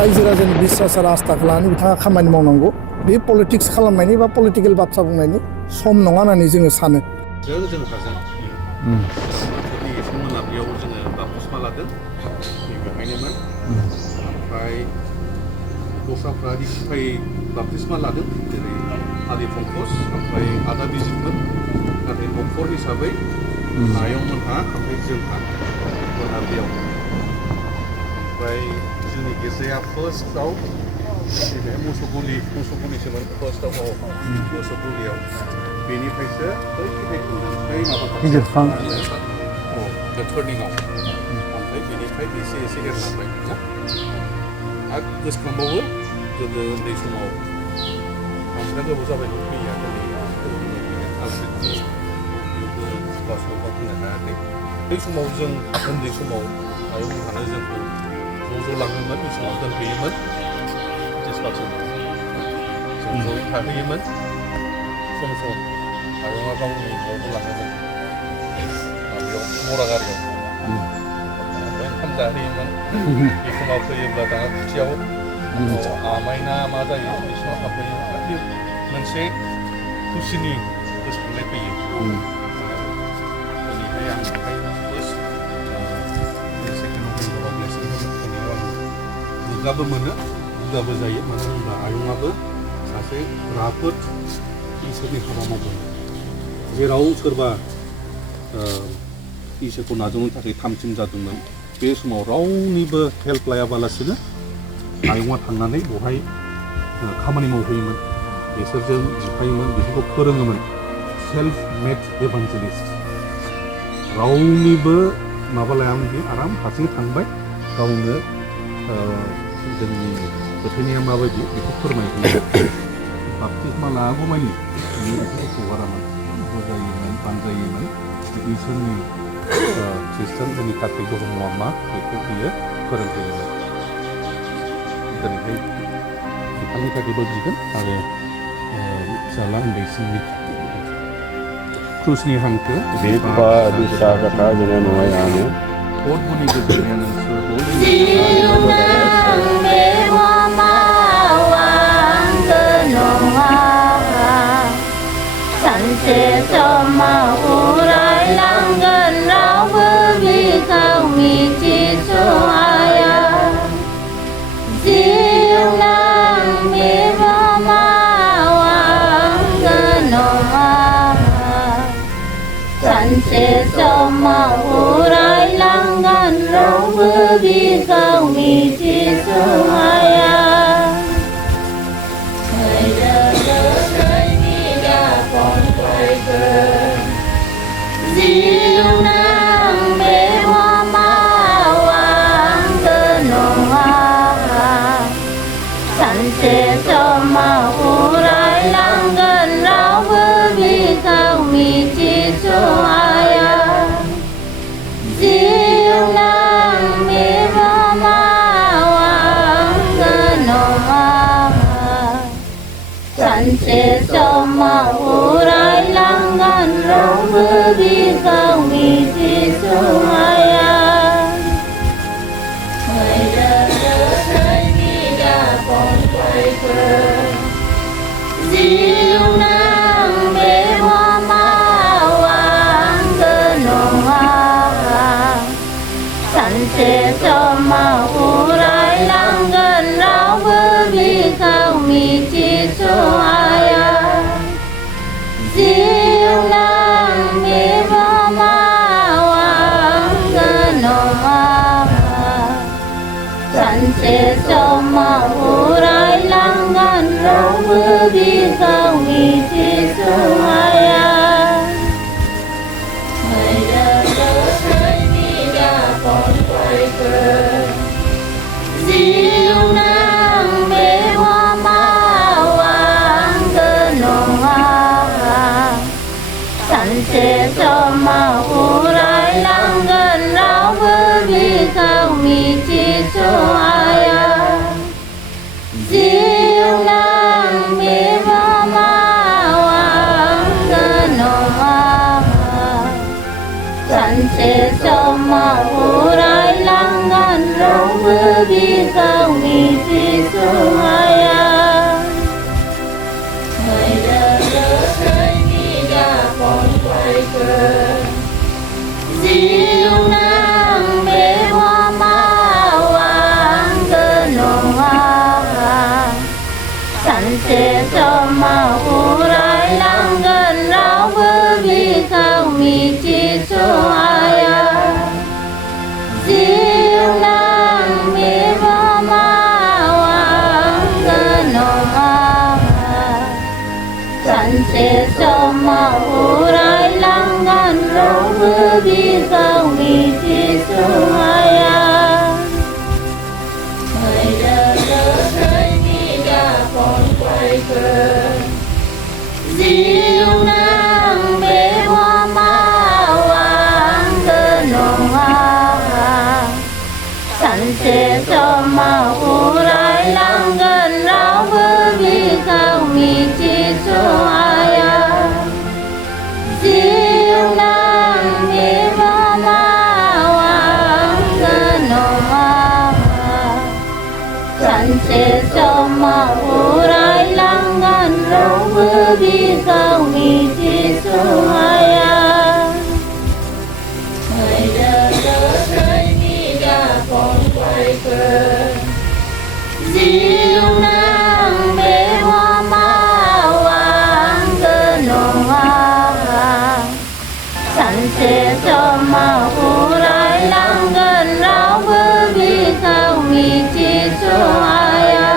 रायजो राजानि बिसास आरो आस्थाखौ लानानै बिथाङा खामानि मावनांगौ। बे पलिटिक्स खालामनायनि बा पलिटिकेल बाथ्रा बुंनायनि सम नङा होननानै जोङो सानो। जों हागोन एसेमोन बेयाव जोङो बापटिस्मा लादों बेवहायनोमोन ओमफ्राय दस्राफ्रा रिसिफाइ बापटिस्मा लादों जेरै आदि फंकस ओमफ्राय आदा बिजितमोन नाथाय न'खर हिसाबै आयंमोनहा ओमफ्राय जोंहा मोनाबिलियाव ओमफ्राय जोंनि गेजेरा फार्स्टआव बे मोसौ गलिसोमोन फार्स्टआव मोसौ गलियाव बेनिफ्रायसो बै टार्निंआव ओमफ्राय बेनिफ्राय एसे एरलांबाय ना आरो गोसोखांबावो गोदो उन्दै समाव मानसिया गोबाव जाबाय फैया बासुगाव फैनो हायाखै बै समाव जों उन्दै समाव आयंमोनहानो जोंखौ ज' लाङोमोन बे समाव दोनहैयोमोन जों जयै थाहैयोमन सम आयंआ गावनि न'आवबो लाङोमोन माबायाव मरा गारियाव ओंखाम जाहैयोमोन एखमबा फैयोब्ला दाना खाथियाव आमायना मा जायो बिसिनाव हाबहैयो बे मोनसे खुसिनि गोसोखांनाय फैयो दिनैहाय आं दुगाबो मोनो दुगाबो जायो मानो होनब्ला आयंआबो सासे राफोद इसोरनि हाबा मावदों जेराव सोरबा इसोरखौ नाजावनो थाखाय थामथिम जादोंमोन बे समाव रावनिबो हेल्प लायाबालासिनो आयंआ थांनानै बेवहाय खामानि मावहैयोमोन बिसोरजों जिफायोमोन बिसोरखौ फोरोङोमोन सेल्फ मेड एभान्जेलिस्ट रावनिबो माबा लायामोन बे आराम हारसिं थांबाय गावनो जोंनि फोथायनाया माबायदि बेखौ फोरमायहैयो बापटिस्मा लायागौमानि बियो बेखौ हगारामोन बुजायोमोन बानजायोमोन इसोरनि खृष्टानफोरनि थाखाय धर्मआ मा बेखौ बियो फोरोंहोयोमोन दिनैहाय बिथांनि थाखायबो बिगोन आरो फिसाला उन्दैसिननि क्रुसनि हांखो बदबुनि गोजोननाया नोंसोर सानसे समाव उरायलांगोन रावबो बेखौ मिथिस'हाया जिउनां बेबो मावलांगोन नङा सानसे समाव उरायलांगोन रावबो बेखौ मिथिस'हाया जिउनां बेबो मावलांगोन नङा सानसे समाव उरायलांगोन रावबो बेखौ मिथिस'हाया जिउनां बेबो मावलांगोन नङा सानसे समाव उरायलांगोन रावबो बेखौ मिथिस'हाया जिउनां बेबो मावलांगोन नङा सानसे समाव उरायलांगोन रावबो बेखौ मिथिस'हाया जिउनां बेबो मावलांगोन नङा सानसे समाव उरायलांगोन रावबो बेखौ मिथिस'हाया जिउनां बेबो मावलांगोन नङा सानसे समाव उरायलांगोन रावबो बेखौ मिथिस'हाया जिउनां बेबो मावलांगोन नङा सानसे समाव उरायलांगोन रावबो बेखौ मिथिस'हाया सानसे समाव उरायलांगोन रावबो बिखौ मिथिस'हाया जिउनां बेबो मावलांगोन नङा सानसे समाव उरायलांगोन रावबो बिखौ मिथिस'हाया जिउनां बेबो मावलांगोन नङा सानसे समाव उरायलांगोन रावबो बिखौ मिथिस'हाया जिउनां बेबो मावलांगोन नङा सानसे समाव उरायलांगोन रावबो बिखौ मिथिस'हाया जिउनां बेबो मावलांगोन नङा सानसे समाव उरायलांगोन रावबो बिखौ मिथिस'हाया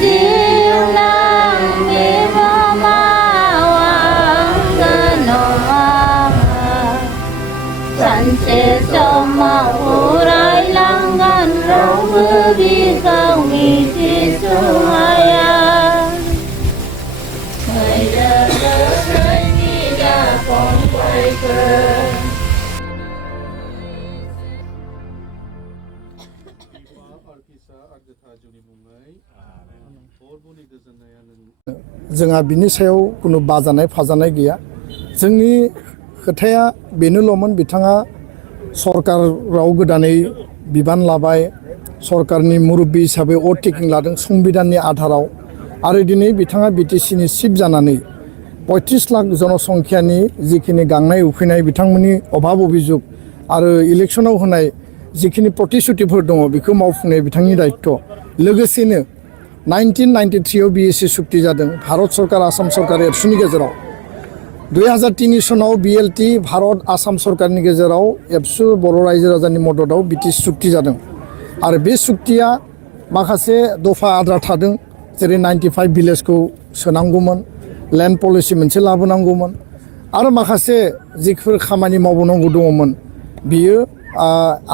जिउनां बेबो मावलांगोन नङा सानसे समाव उरायलांगोन रावबो बिखौ मिथिस'हाया जोंहा बिनि सायाव कुनु बाजानाय फाजानाय गैया जोंनि खोथाया बेनोल'मोन बिथाङा सरकाराव गोदानै बिबान लाबाय सरकारनि मुरब्बी हिसाबै अथ टेकिं लादों संबिधाननि आधाराव आरो दिनै बिथाङा बिटिसिनि चिफ जानानै 35 लाख जनसंख्यानि जिखिनि गांनाय उखैनाय बिथांमोननि अभाब अभिजुग आरो इलेक्सनाव होनाय जिखिनि प्रतिश्रुतिफोर दङ बेखौ मावफुंनाय बिथांनि दायित्व लोगोसेनो 1993 BSc सुक्ति जादों भारत सरकार आसाम सरकार एबसुनि गेजेराव 2003 सनाव BLT भारत आसाम सरकारनि गेजेराव एबसु बर' रायजो राजानि मददाव BTC सुक्ति जादों आरो बे सुक्तिया माखासे दफा आद्रा थादों जेरै 95 भिलेजखौ सोनांगौमोन लेन्ड पलिसि मोनसे लाबोनांगौमोन आरो माखासे जिफोर खामानि मावबावनांगौ दङमोन बियो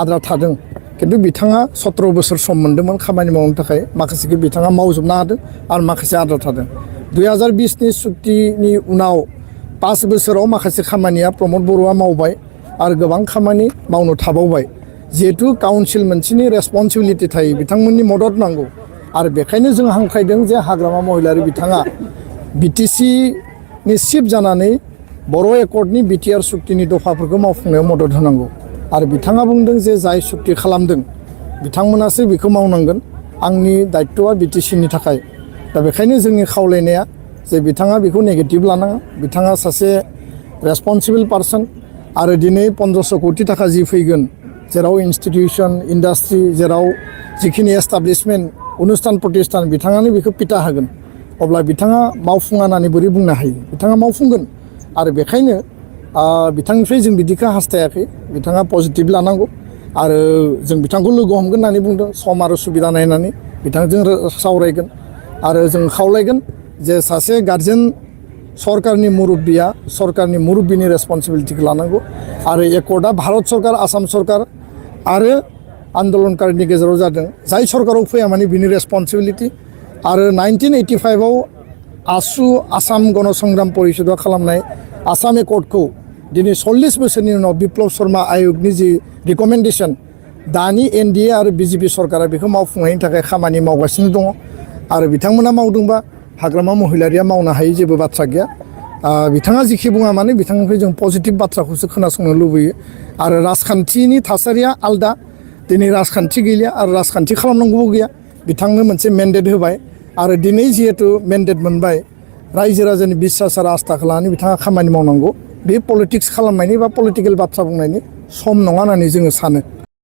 आद्रा थादों किन्तु बिथाङा 17 बोसोर सम मोन्दोंमोन खामानि मावनो थाखाय माखासेखौ बिथाङा मावजोबनो हादों आरो माखासे आद्रा थादों 2020नि सुक्तिनि उनाव 5 बोसोराव माखासे खामानिया प्रमद बर'आ मावबाय आरो गोबां खामानि मावनो थाबावबाय जिहेतु काउन्सिल मोनसेनि रेसपन्सिबिलिटि थायो बिथांमोननि मदद नांगौ आरो बेखायनो जों हांख्रायदों जे हाग्रामा महिलारि बिथाङा बिटिसिनि चिफ जानानै बर' एकर्डनि BTR सुक्तिनि दफाफोरखौ मावफुंनायाव मदद होनांगौ आरो बिथाङा बुंदों जे जाय सुक्ति खालामदों बिथांमोनासो बेखौ मावनांगोन आंनि दायित्वआ बिटिसिनि थाखाय दा बेखायनो जोंनि खावलायनाया जे बिथाङा बेखौ नेगेटिभ लानाङा बिथाङा सासे रेसपन्सिबल पार्सन आरो दिनै 1500 कोटि थाखा जि फैगोन जेराव इन्स्टिटिउसन इन्डास्ट्रि जेराव जिखिनि एस्टाब्लिशमेन्ट अनुस्थान प्रतिष्ठान बिथाङानो बेखौ पिटा होगोन अब्ला बिथाङा मावफुङा होननानै बोरै बुंनो हायो बिथाङा मावफुंगोन आरो बेखायनो बिथांनिफ्राय जों बिदिखौ हास्थायाखै बिथाङा पजिटिभ लानांगौ आरो जों बिथांखौ लोगो हमगोन होननानै बुंदों सम आरो सुबिदा नायनानै बिथांजों सावरायगोन आरो जों खावलायगोन जे सासे गार्जेन सरकारनि मुरब्बिया सरकारनि मुरब्बिनि रेसपन्सिबिलिटिखौ लानांगौ आरो एकर्डआ भारत सरकार आसाम सरकार आरो आन्दलनकारिनि गेजेराव जादों जाय सरकाराव फैया माने बिनि रेसपन्सिबिलिटि आरो 1985आव आसु आसाम गणसंग्राम परिषदआ खालामनाय आसाम एकर्डखौ दिनै 40 बोसोरनि उनाव बिप्लब शर्मा आयगनि जि रिकमेन्डेसन दानि NDA आरो BJP सरकारा बेखौ मावफुंनायनि थाखाय खामानि मावगासिनो दङ आरो बिथांमोना मावदोंबा हाग्रामा महिलारिया मावनो हायै जेबो बाथ्रा गैया बिथाङा जिखि बुङा माने बिथांनिफ्राय जों पजिटिभ बाथ्राखौसो खोनासंनो लुबैयो आरो राजखान्थिनि थासारिया आलदा दिनै राजखान्थि गैलिया आरो राजखान्थि खालामनांगौबो गैया बिथांनो मोनसे मेन्डेट होबाय आरो दिनै जिहेतु मेन्डेट मोनबाय रायजो राजानि बिसास आरो आस्थाखौ लानानै बिथाङा खामानि मावनांगौ बे पलिटिक्स खालामनायनि बा पलिटिकेल बाथ्रा बुंनायनि सम नङा होननानै जोङो सानो